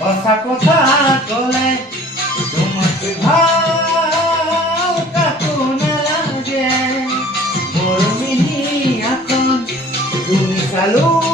সঁচা কথা কলে তোমাকে ভাল কাকো নালাগে মোৰ মিহি আখন তুমি চালো